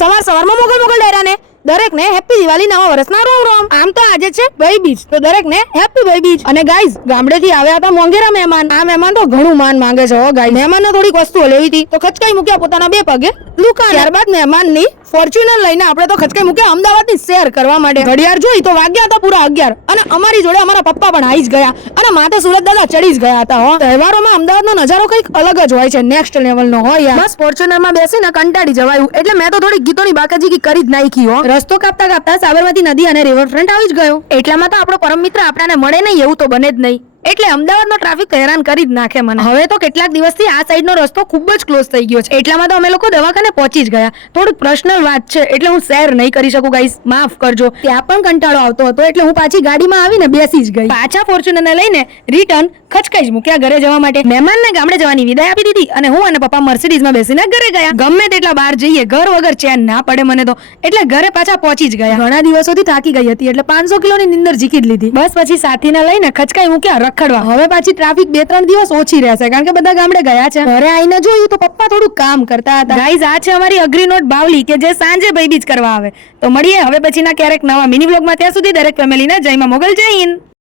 સવાર સવારમાં મોગલ ડેરાને દરેકને હેપી દિવાળી, નવા વર્ષના રોમ રોમ. આમ તો આજે છે ભાઈ બીજ, તો દરેકને હેપી ભાઈ બીજ. અને ગાઈઝ, ગામડેથી આવ્યા હતા મોંઘેરા મહેમાન. આ મહેમાન તો ઘણું માન માંગે છે હો ગાઈઝ. મહેમાનને થોડીક વસ્તુઓ લેવી હતી તો ખચકાઈ મૂક્યા પોતાના બે પગે દુકાન. ત્યારબાદ મહેમાનની ફોર્ચ્યુનર લઈને આપણે તો ખચકાઈ મૂક્યા અમદાવાદની શેર કરવા માટે. ઘડિયાળ જોઈ તો વાગ્યા હતા પૂરા 11 અને અમારી જોડે અમારા પપ્પા પણ આવી જ ગયા અને માથે સુરત દાદા ચડી જ ગયા હતા હો. તહેવારોમાં અમદાવાદનો નજારો કંઈક અલગ જ હોય છે, નેક્સ્ટ લેવલનો હોય યાર. બસ ફોર્ચ્યુનરમાં બેસીને કંટાળી જવાયું એટલે મેં તો થોડી ગીતોની બાકાજી કરી જ નાખી હો. રસ્તો કાપતા કાપતા સાબરમતી નદી અને રિવરફ્રન્ટ આવી જ ગયો. એટલામાં તો આપણો પરમ મિત્ર આપણાને મળે નહીં એવું તો બને જ નહીં. એટલે અમદાવાદનો ટ્રાફિક હેરાન કરી જ નાખે મને. હવે તો કેટલાક દિવસથી આ સાઈડનો રસ્તો ખૂબ જ ક્લોઝ થઈ ગયો છે. એટલામાં તો અમે લોકો દવાખાને પહોંચી જ ગયા. થોડુંક પર્સનલ વાત છે એટલે હું શેર નહીં કરી શકું ગાઈસ, માફ કરજો. ત્યાં પણ કંટાળો આવતો હતો એટલે હું પાછી ગાડીમાં આવીને બેસી જ ગઈ. પાછા ફોર્ચ્યુનરને લઈને રિટર્ન ખચકાઈ જ મૂક્યા ઘરે જવા માટે. મહેમાનને ગામડે જવાની વિદાય આપી દીધી અને હું અને પપ્પા મર્સિડીઝમાં બેસીને ઘરે ગયા. ગમે તેટલા બહાર જઈએ ઘર વગર ચેન ના પડે મને તો, એટલે ઘરે પાછા પહોંચી જ ગયા. ઘણા દિવસોથી થાકી ગઈ હતી એટલે 500 કિલોની નીંદર જીકી જ લીધી. બસ પછી સાથીને લઈને ખચકાઈ મૂક્યા રખડવા. હવે પાછી ટ્રાફિક 2-3 દિવસ ઓછી રહેશે કારણ કે બધા ગામડે ગયા છે. ઘરે આવીને જોયું તો પપ્પા થોડું કામ કરતા હતા. ગાઈઝ, આ છે અમારી અગ્રીનોટ બાવલી કે જે સાંજે ભાઈ બીજ કરવા આવે. તો મળીએ હવે પછીના ક્યારેક નવા મિની વ્લોગમાં. ત્યાં સુધી દરેક ફેમિલીને જય માં મોગલ, જય હિન્દ.